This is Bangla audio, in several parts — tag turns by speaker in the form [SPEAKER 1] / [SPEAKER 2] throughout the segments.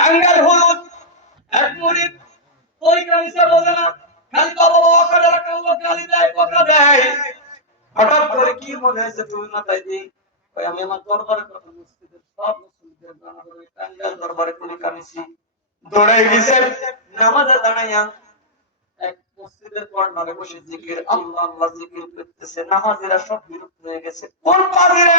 [SPEAKER 1] টাঙ্গাল হলুদ, এক মুড়িদ পরীক্ষা হিসেবে বোঝে না খালি বাবা বাবা করে রাখা হলো গালি দেয় কথা দেয়। হঠাৎ করে কি মনে হয়েছে তুমি মাথায় দিই ওই আমি আমার দরবারে কথা মসজিদের সব মুসলিমদের জানা করে টাঙ্গাল দরবারে করে কামিছি। দৌড়াই গেছে, নামাজে দাঁড়াইয়া এক মসজিদের কর্নারে বসে জিকির, আল্লাহ আল্লাহ জিকির করতেছে সব বিরক্ত হয়ে গেছে। কোন পাজিরা?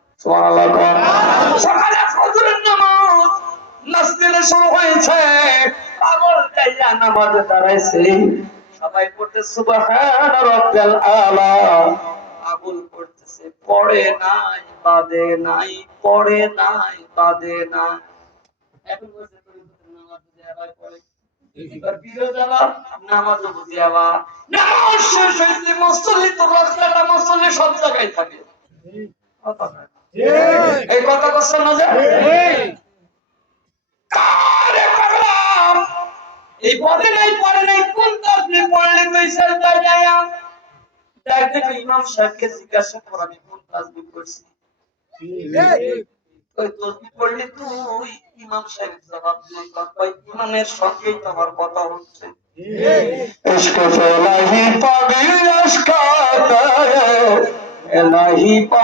[SPEAKER 1] নামাজ মসজিদে শুরু হয়েছে। শেষ হয়েছে মুসল্লি তো রাস্তাটা মুসল্লি সব জায়গায় থাকে। এই কথা বলছেন না যে? এই। পড়ে নাই পড়ে নাই কোন তসবি পড়লে তুই সেজদায় যায়া তার থেকে ইমাম সাহেবকে জিজ্ঞাসা করা আমি কোন তসবি করছি ওই তসবি পড়লে তুই ইমাম সাহেব জবাব দিল কই ইমামের সঙ্গেই তোমার কথা হচ্ছে। ইশক পাবি ইশক এলাহি পা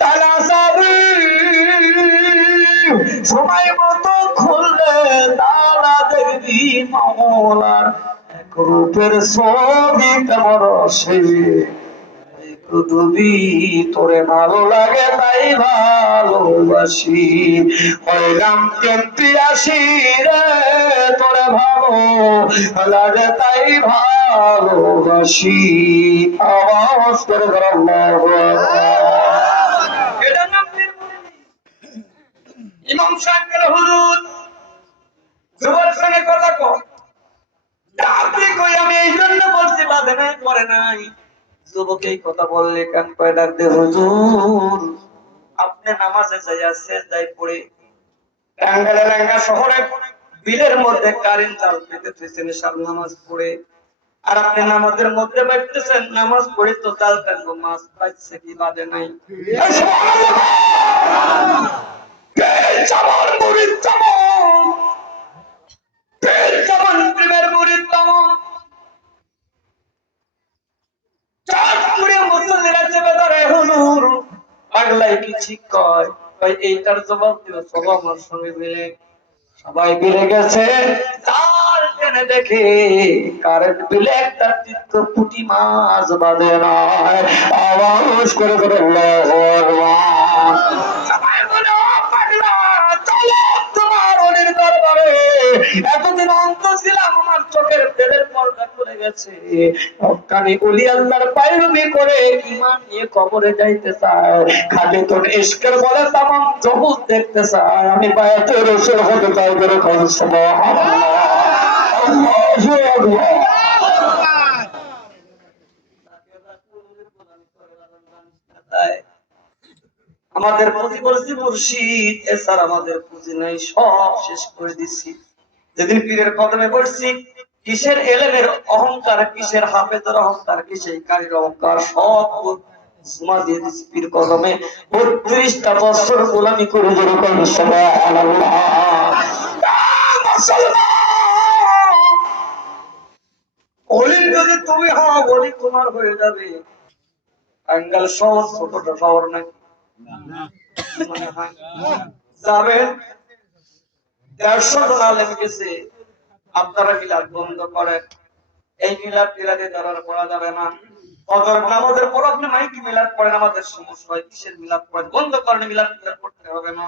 [SPEAKER 1] তালা সময় মতো খুললে তালা দেখবি মামলার এক রূপের ছবি কেমন সে তোরে ভালো লাগে তাই ভালোবাসি। হইলাম কেমতি আসি রে তোরে ভালো লাগে তাই ভালোবাসি। আওয়াজ করে ধর এটা নাম ইমাম সাহেবের হুজুর, যুবক সঙ্গে কথা কর আপনি কই আমি এই জন্য বলছি বাদে নাই করে নাই। যুবক এই কথা বললে কান কয় ডাক দে, হুজুর। আপনি নামাজে যাইয়া সেজদায় পড়ে টাঙ্গাইলে রাঙ্গা শহরে বিলের মধ্যে কারেন্ট জাল পেতে তুইছেন সব নামাজ পড়ে। আর আপনি নামাজের মধ্যে বাইতেছেন নামাজ পড়ে তো জাল টানবো, মাছ পাইছে কি বাদে নাই? সবাই মিলে। গেছে। কারেন্ট বিলে একটা চিত্র পুটি মাছ বাঁধে নয় আওয়াজ করে করে আল্লাহু আকবার। সবাই বলে ও পাগলা চলো তোমার অলির দরবারে এতদিন ছিলাম, আমার চোখের তেলের পর্দা করে গেছে। আল্লাহর করে ইমান নিয়ে কবরে যাইতে খালি তোর ইশকের বলে তামাম দেখতে আমি রসুল হতে চাই করে আমাদের পুঁজি বলছি মুর্শিদ এছাড়া আমাদের পুঁজি নাই, সব শেষ করে দিচ্ছি। যেদিন পীরের কদমে বসছি কিসের এলেমের অহংকার কিসের হাফেজের অহংকার কিসের কারীর অহংকার সব জমা দিয়ে দিচ্ছি পীর কদমে। বত্রিশটা বছর গোলামি করে যেরকম সুবহানাল্লাহ মুসলমান অলি যদি তুমি হও তোমার হয়ে যাবে। শহর ছোটটা শহর নাকি? যাবেন? আপনারা মিলাদ বন্ধ করেন। এই মিলাদ টিলাদে দ্বারা পড়া যাবে না। মিলাদ পড়েন, আমাদের সমস্যা হয়, কিসের মিলাদ পড়েন? বন্ধ করেন, মিলাদ পড়তে হবে না।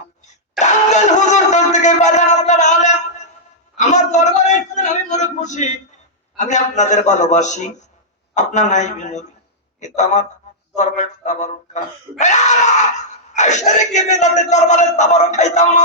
[SPEAKER 1] আমার আমি আপনাদের ভালোবাসি। আপনার নাই বিনোদী কিন্তু আমার দরবারে তাবারক খাইতাম না।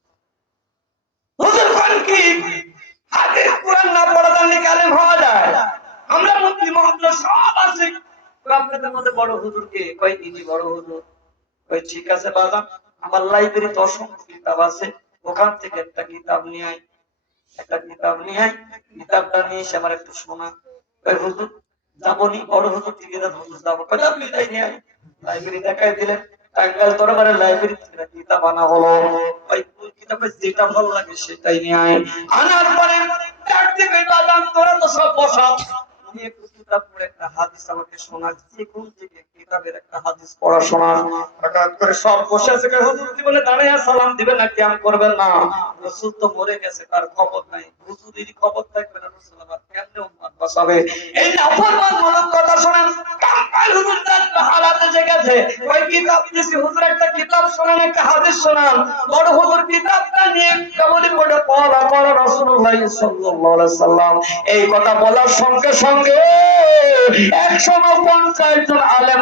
[SPEAKER 1] হুজুর কোন কি? হাদিস কোরআন না পড়া জানলে কি আলেম হওয়া যায়? আমরা মুসলিম মহল্লা সব আছে। আপনাদের মধ্যে বড় হুজুর কে? কই ইনি বড় হুজুর? কই ঠিক আছে বাদাম আমার লাইব্রেরিতে অসংখ্য কিতাব আছে। ওখান থেকে একটা কিতাব নিয়ে আয়। একটা কিতাব নিয়ে আয়। কিতাবটা নিয়ে এসে আমার একটু শোনা। কই হুজুর যাবনি বড় হুজুর থেকে হুজুর, যাব। কই আপনি তাই নিয়ে আয়? লাইব্রেরি দেখাই দিলেন। টাঙ্গাইল দরবারে লাইব্রেরি কিতাব আনা হলো। ওই কিতাবে যেটা ভালো লাগে সেটাই নিয়ে আয়। আনার পরে চার তোরা তো সব বসা তুমি একটু পড়ে একটা হাদিস আমাকে শোনা, যে কোন থেকে একটা হাদিস পড়া শোনা হঠাৎ করে সব বসে আছে হুজুর দাঁড়িয়ে সালাম দিবেন না কিয়াম করবেন না। রাসূল তো মরে গেছে, তার খবর নাই। হুজুরেরই খবর থাকবে না, রাসূল আবার কেমনে এই মূলক কথা শোনেন হুজুর তার ওই কিতাব দিছি, হুজুর একটা কিতাব শোনান, একটা হাদিস শোনান। বড় হুজুর কিতাবটা নিয়ে কেমন পড়ে? পড়া পড়া সাল্লাল্লাহু আলাইহি সাল্লাম এই কথা বলার সঙ্গে সঙ্গে একশো পঞ্চাশ জন আলেম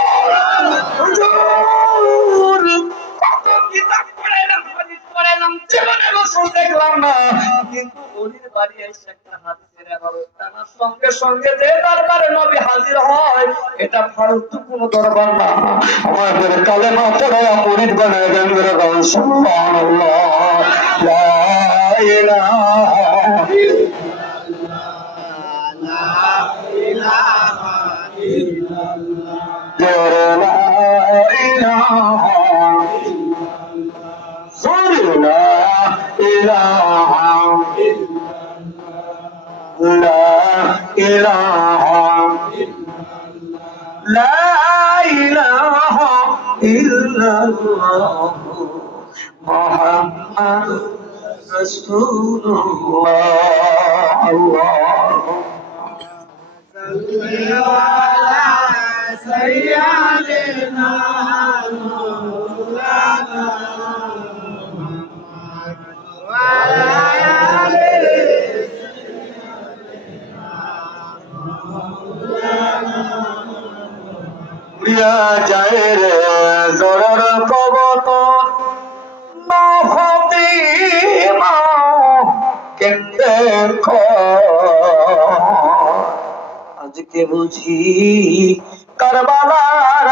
[SPEAKER 1] হাদিস জীবনে রসুল দেখলাম না। কিন্তু অলির বাড়ি এসে একটা হাদিসের টানার সঙ্গে সঙ্গে যে দরবারে নবী হাজির হয়, এটা ফালতু কোনো দরবার না। আমাদের কালেমা পড়ায়া মুরিদ বানায় দেন মেরে গান সুবহানাল্লাহ, লা ইলাহা ইল্লাল্লাহ। লা ইলাহা لا إله لا إله لا إله إلا الله محمد رسول الله الله উড়িয়া যায় রে জোরের কবত নহতি মা কেন্দ্রে আজকে বুঝি কারবালার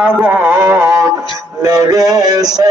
[SPEAKER 1] আগুন লেগেছে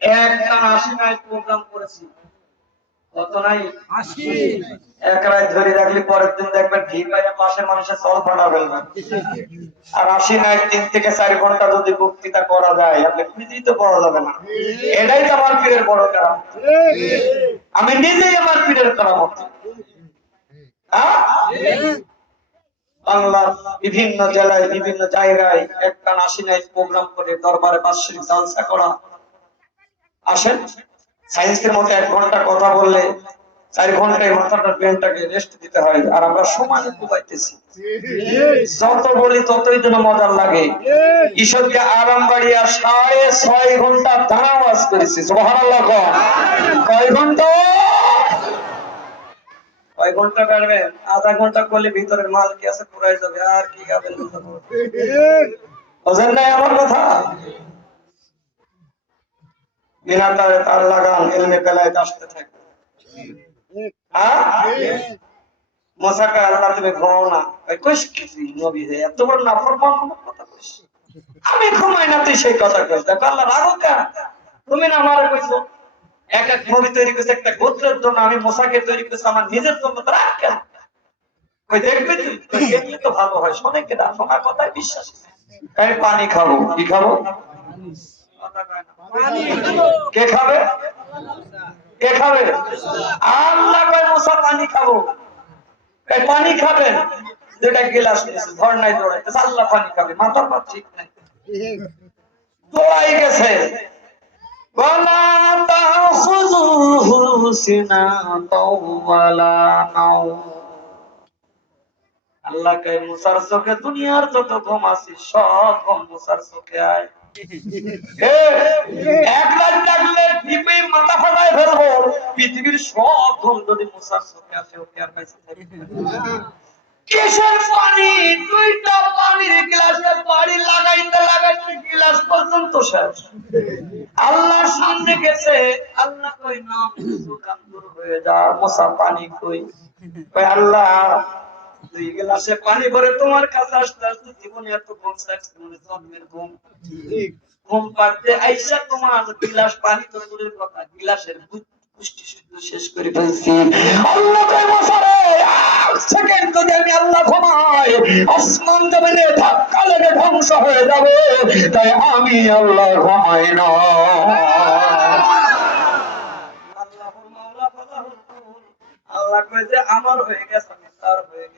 [SPEAKER 1] বলুন একটা আশি নাইট প্রোগ্রাম করেছি। কত নাই? এক রাত ধরে রাখলে পরের দিন দেখবেন ঘি পাইয়া পাশের মানুষের চল ফাটা ফেলবেন আর আশি নাইট তিন থেকে চার ঘণ্টা যদি বক্তৃতা করা যায় আপনি নিজেই তো পাওয়া যাবে না। এটাই তো আমার পীরের বড় কারণ আমি নিজেই আমার পীরের হ্যাঁ? বাংলার বিভিন্ন জেলায় বিভিন্ন জায়গায় একটা আশি নাইট প্রোগ্রাম করে দরবারে বার্ষিক জলসা করা। আসেন। সায়েন্সের মতো এক ঘণ্টা কথা বললে চার ঘন্টায় মাথাটা ব্রেনটাকে রেস্ট দিতে হয়। আর আমরা সময় ডুবাইতেছি। যত বলি ততই যেন মজার লাগে। ঈশ্বরকে আরাম বাড়িয়া সাড়ে ছয় ঘণ্টা টানা ওয়াজ করেছি। সুবহানাল্লাহ কয় ঘণ্টা? কয় ঘণ্টা কাটবেন আধা ঘণ্টা করলে ভিতরের মাল কি আছে? পুরাই যাবে। আর কি গাবেন বোঝেন নাই আমার কথা? বিনা তারে লাগান এলমে আসতে থাকে। হ্যাঁ? আল্লাহ তুমি ঘুমাও না কইস নবী এত বড় নাফরমান কথা কইস। আমি ঘুমাই না, তুই সেই কথা কইস। দেখো আল্লাহ রাগো কেন তুমি না আমারে কইছো, এক এক নবী তৈরি করেছে, একটা গোত্রের জন্য আমি মশাকে তৈরি করছি, আমার নিজের জন্য রাগ কেন? দেখবে তুই? দেখলে তো ভালো হয়। শোনে কেনা শোনার কথায় বিশ্বাস আমি পানি খাব, কি খাব? কে খাবে? কে খাবে? আল্লাহ মুসা, পানি খাব। পানি খাবেন, যেটা গিলাস নিয়েছে আল্লাহ পানি খাবে মাথার ঠিক নাই। দৌড়াই গেছে। আল্লাহ মুসার চোখে দুনিয়ার যত ঘুম আছে, সব ঘুম মুসার চোখে আয়। এক রাত জাগলে টিপে মাথা ফাটায় ফেলব। পৃথিবীর সব ঘুম যদি মুসার চোখে আসে ওকে আর পাইছে। কিসের পানি? দুইটা পানির গ্লাসে পানি লাগাইতে লাগাইতে গ্লাস পর্যন্ত শেষ। আল্লাহর সামনে গেছে, আল্লাহ কই না সুকাম দূর হয়ে যা মুসা পানি কই? আল্লাহ দুই গ্লাসে পানি ভরে তোমার কাছে আসতে আসতে জীবনে এত ঘুম মানে জন্মের ঘুম। ঘুম পাড়তে আইসা তোমার গিলাস পানি তো দূরের কথা গিলাসের পুষ্টি শুদ্ধ শেষ করে ফেলছি। আল্লাহ কই মশারে সেকেন্ড যদি আমি আল্লাহ ঘুমাই আসমান জমিনে ধাক্কা লেগে ধ্বংস হয়ে যাবে। তাই আমি আল্লাহ ঘুমাই না। আল্লাহ কই যে আমার হয়ে গেছে আমি তার হয়ে গেছি।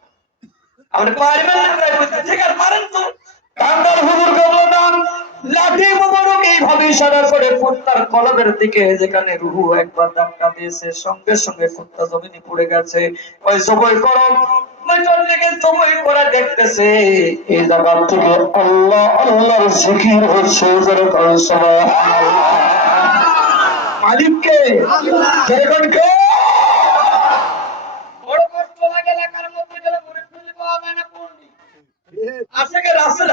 [SPEAKER 1] আপনি পারবেন না তাই বলতে ঠিক আছে পারেন তো। কান্দার হুজুর লাঠি মোবারক এইভাবে ইশারা করে কুত্তার কলবের দিকে যেখানে রুহু একবার ধাক্কা দিয়েছে সঙ্গে সঙ্গে কুত্তা জমিনে পড়ে গেছে। ওই সবই করম থেকে জমই করে দেখতেছে। এই জায়গা থেকে আল্লাহ আল্লাহর জিকির হচ্ছে মালিককে কে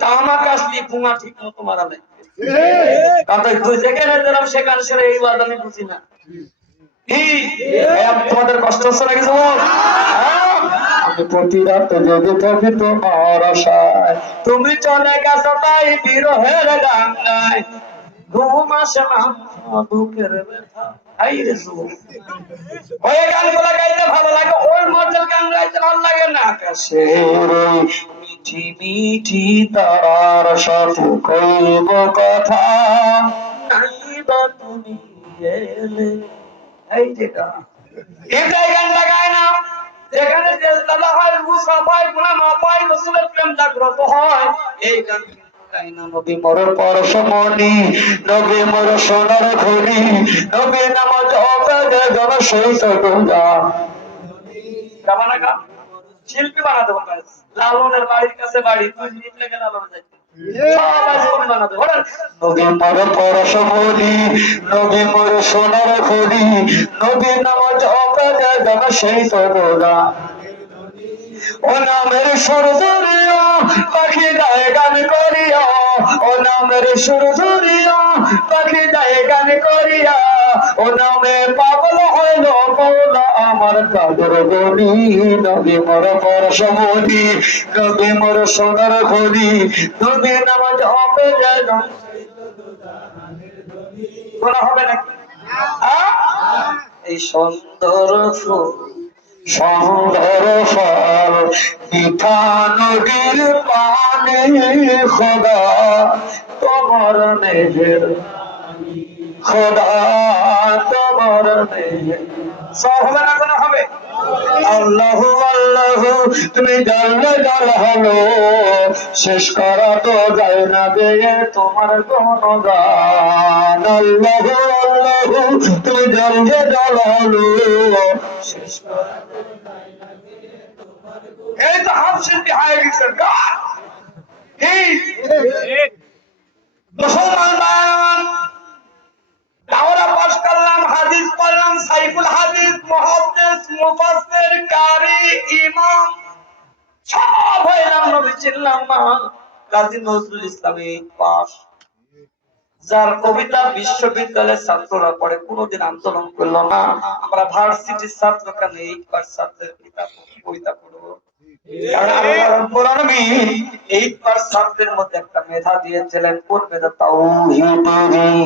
[SPEAKER 1] তা আমাকে আসলে ঘুমা ঠিক মতো মারা নেই। কারণ তুই যেখানে দিলাম সেখানে সেরে এই ওয়াজ আমি বুঝি না। তোমাদের কষ্ট হচ্ছে নাকি সব প্রতি রাতে জেগে থাকি তোমার আশায়। তুমি চলে গেছো তাই বিরহের গাঙ্গায়। ঘুম আসে না বুকের ব্যথা। হাই রে সুখ ওই গানগুলো গাইতে ভালো লাগে ওই মডেল গান গাইতে ভালো লাগে না আকাশে মিঠি মিঠি তারার সাথে কইব কথা তুমি এলে। এই যে এটাই না। যেখানে জেলদালা হয়, মুসা পায় পায়, রসুলের প্রেম জাগ্রত হয়। এই গান জন সহিত শিল্পী বানাতে পারবে। লালনের বাড়ির কাছে বাড়ি তুই নিম লেগে লালন পরশ সোনার খনি নদীর নাম জন সহিত গঙ্গা ও নামের সুর ধরিয়া পাখি গায়ে গান করিয়া ও নামের সুর ধরিয়া পাখি গায়ে গান করিয়া ও নামে পাগল হইল পাওলা আমার কাদর গনি নবী মর পরশমণি নবী মর সোনার খনি। নবী নাম জপে যায় না হবে নাকি? এই সুন্দর ফুল সুন্দর ফল মিঠা নদীর পানি খোদা, তোমার মেঘের খোদা, তোমার মেঘের সব হবে না কোনো হবে? আল্লাহ আল্লাহ তুমি জানলে জাল হলো। শেষ করা তো যায় না বেয়ে তোমার কোন গান। আল্লাহ আল্লাহ তুমি জানলে জাল হলো। শেষ করা এই তো হাফ শিল্পী হয়ে গেছে গান। এই। চিনলাম কাজী নজরুল ইসলামী পাস যার কবিতা বিশ্ববিদ্যালয়ের ছাত্ররা পড়ে, কোনোদিন আন্দোলন করল না। আমরা ভার্সিটির ছাত্র কেন এই ছাত্রের কবিতা পড়ব? কারণ আল্লাহ রাব্বুল আলামিন এই পাস ছাত্রের মেধা দিয়েছিলেন, কোন মেধা? এই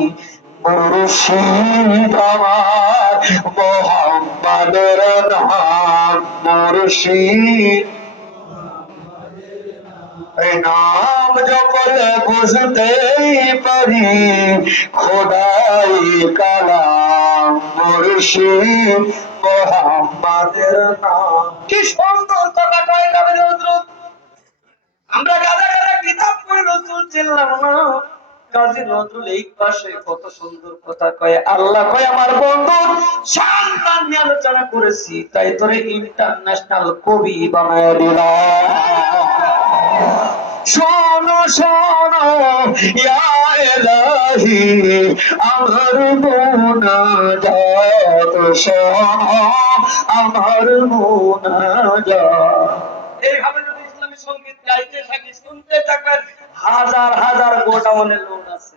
[SPEAKER 1] নাম জপলে বুঝতেই পারি। খোদাই কালাম, মুর্শিদ মোহাম্মদের নাম। কি সুন্দর কথা কয় কবি নজরুল। আমরা গাদা গাদা কিতাব পড়ে নজরুল চিনলাম না। কাজী নজরুল এই পাশে কত সুন্দর কথা কয়, আল্লাহ কয়, আমার বন্ধু, সম্মান নিয়ে আলোচনা করেছি, তাই তোরে ইন্টারন্যাশনাল কবি বানায় দিলাম। শোনো শোনো, ইয়া ইলাহি, আমার মুনাজাত শোনো, আমার মুনাজাত। এইভাবে যদি ইসলামী সংগীত গাইতে থাকি, শুনতে থাকেন হাজার হাজার গোডাউনের লোক আছে।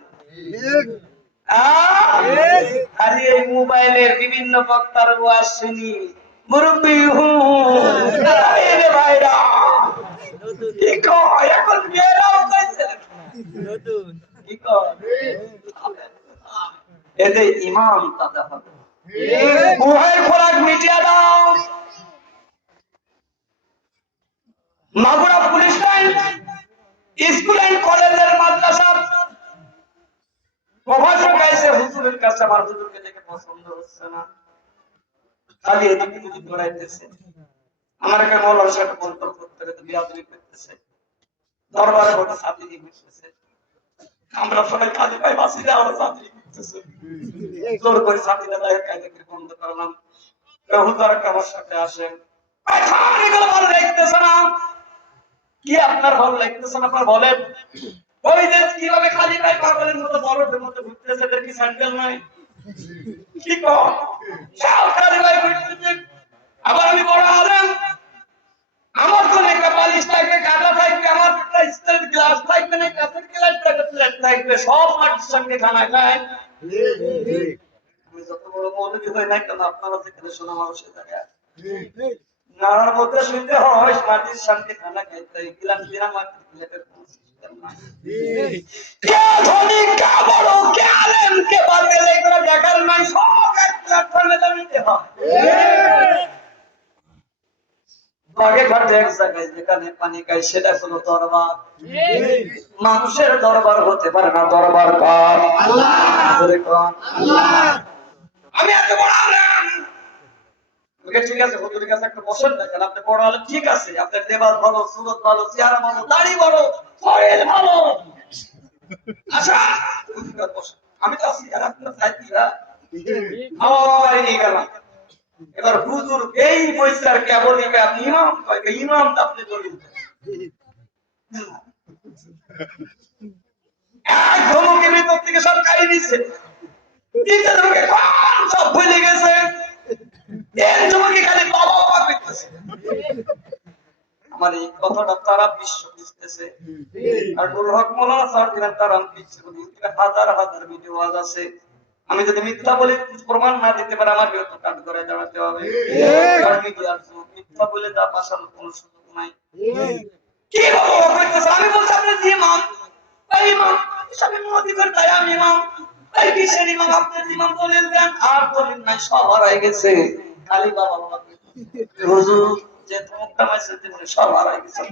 [SPEAKER 1] খালি এই মোবাইলের বিভিন্ন বক্তার শুনি মুরব্বী হুম ভাইরা। এখন মেয়েরাও কইছে। কি কয়? ইমাম হবে। মুহের খোরাক মিটিয়ে দাও। Magura police line. School and কলেজের মাদ্রাসা। প্রভাষক গাইছে হুজুরের কাছে আমার হুজুরকে দেখে পছন্দ হচ্ছে না। খালি এদিকে যদি দৌড়াইতেছে আমার একটা মৌলার সাথে বলতো করতে করতে বিয়াদবি করতেছে। দরবারে বসে ছাত্রী দিয়ে বসতেছে আমরা সবাই কাজে পাই বাসি না আমরা ছাত্রী করতেছে। জোর করে ছাত্রীরা তাকে কাজে করে বন্ধ করলাম। হুজুর একটা আমার সাথে আসেন। এগুলো ভালো লাগতেছে না। কি আপনার ভালো লাগতেছে না? আপনার বলেন। ওই যে কীভাবে খালি পাই পাগলের মতো বড়দের মতো ঘুরতেছে, এদের কি স্যান্ডেল নাই? কি কর? সব খালি পাই ঘুরতেছে। আবার আমি বড় আলেম। আমার তো একটা বালিশ থাকবে কাটা থাকবে, আমার একটা স্টিলের গ্লাস থাকবে না কাঁচের গ্লাস থাকবে প্লেট থাকবে সব মাটির সঙ্গে খানা খায়। আমি যত বড় মৌলবি হই না কেন, আপনারা যেখানে শোনা মানুষের জায়গায় নানার মধ্যে শুনতে হয় মাটির সঙ্গে খানা খাইতে গিলাম দেখার নাই সব এক প্ল্যাটফর্মে জানিতে হয়। বাগে ঘাটে এক জায়গায় যেখানে পানি খায় সেটা কোনো দরবার। মানুষের দরবার হতে পারে না দরবার কার আমি এত বড় ঠিক আছে আপনার ভালো, সুরত ভালো, চেহারা ভালো, দাড়ি শরীর ভালো। আমি তো আছি গেলাম এবার হুজুর এই পয়সার কেবল ইমাম ইমাম আপনি থেকে সব দিচ্ছে কোন সব ভুলে গেছে এর ধমকে খালি বাবা বাবা করতেছে আমার এই কথাটা তারা বিশ্ব বুঝতেছে আর নুর হক মৌলানা স্যার দিলেন তারা বিশ্ব হাজার হাজার ভিডিও আজ আছে। আমি যদি মিথ্যা বলে প্রমাণ না দিতে পারে আমার বিরুদ্ধে কাজ করে দাঁড়াতে হবে। মিথ্যা বলে যা পাশানোর কোনো সুযোগ নাই। কি আমি বলছি আপনি যে ইমাম এই ইমাম হিসাবে মোদি করে তাই আমি ইমাম। কিসের ইমাম আপনি ইমাম দলিল দেন আর দলিল নাই সব হারাই গেছে। খালি বাবা বাবা হুজুর যে তোমারটা মাসে দিন সব হারাই গেছে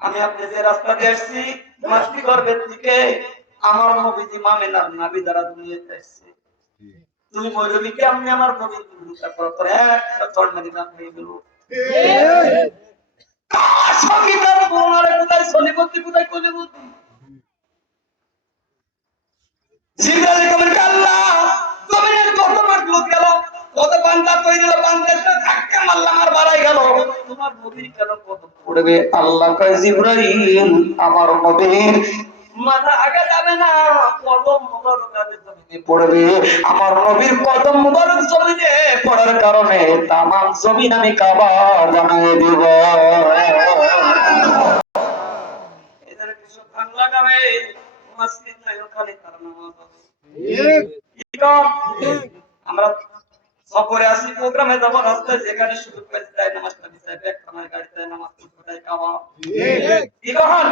[SPEAKER 1] আমি আপনি যে রাস্তা দিয়ে আসছি মাস্তি করবেন থেকে আমার নবীজি মামেনার নাবি দ্বারা দুনিয়াতে আসছে তুমি বলবি কি আমি আমার নবীর বিরোধিতা করার পরে একটা চড় মারি? না হয়ে গেল কার আল্লাহ কবিরের কত মারলো গেল কত বান্দা তৈরি হলো বান্দাটা ধাক্কা মারলাম আর বাড়াই গেল। তোমার নবীর কেন কত পড়বে? আল্লাহ কয় জিবরাইল আমার নবীর মাথা আগে যাবে না কদম মুবারক জমিনে পড়বে। আমার নবীর কদম মুবারক জমিনে পড়ার কারণে তামাম জমিন আমি কাবা বানিয়ে দিব। এদের কিছু মসজিদ নাই ওখানে? আমরা সফরে আসি প্রোগ্রামে যাব রাস্তায় যেখানে সুযোগ পাই তাই নামাজটা বিচার ব্যাগ গাড়িতে নামাজ পড়তে কাবা ঠিক। কখন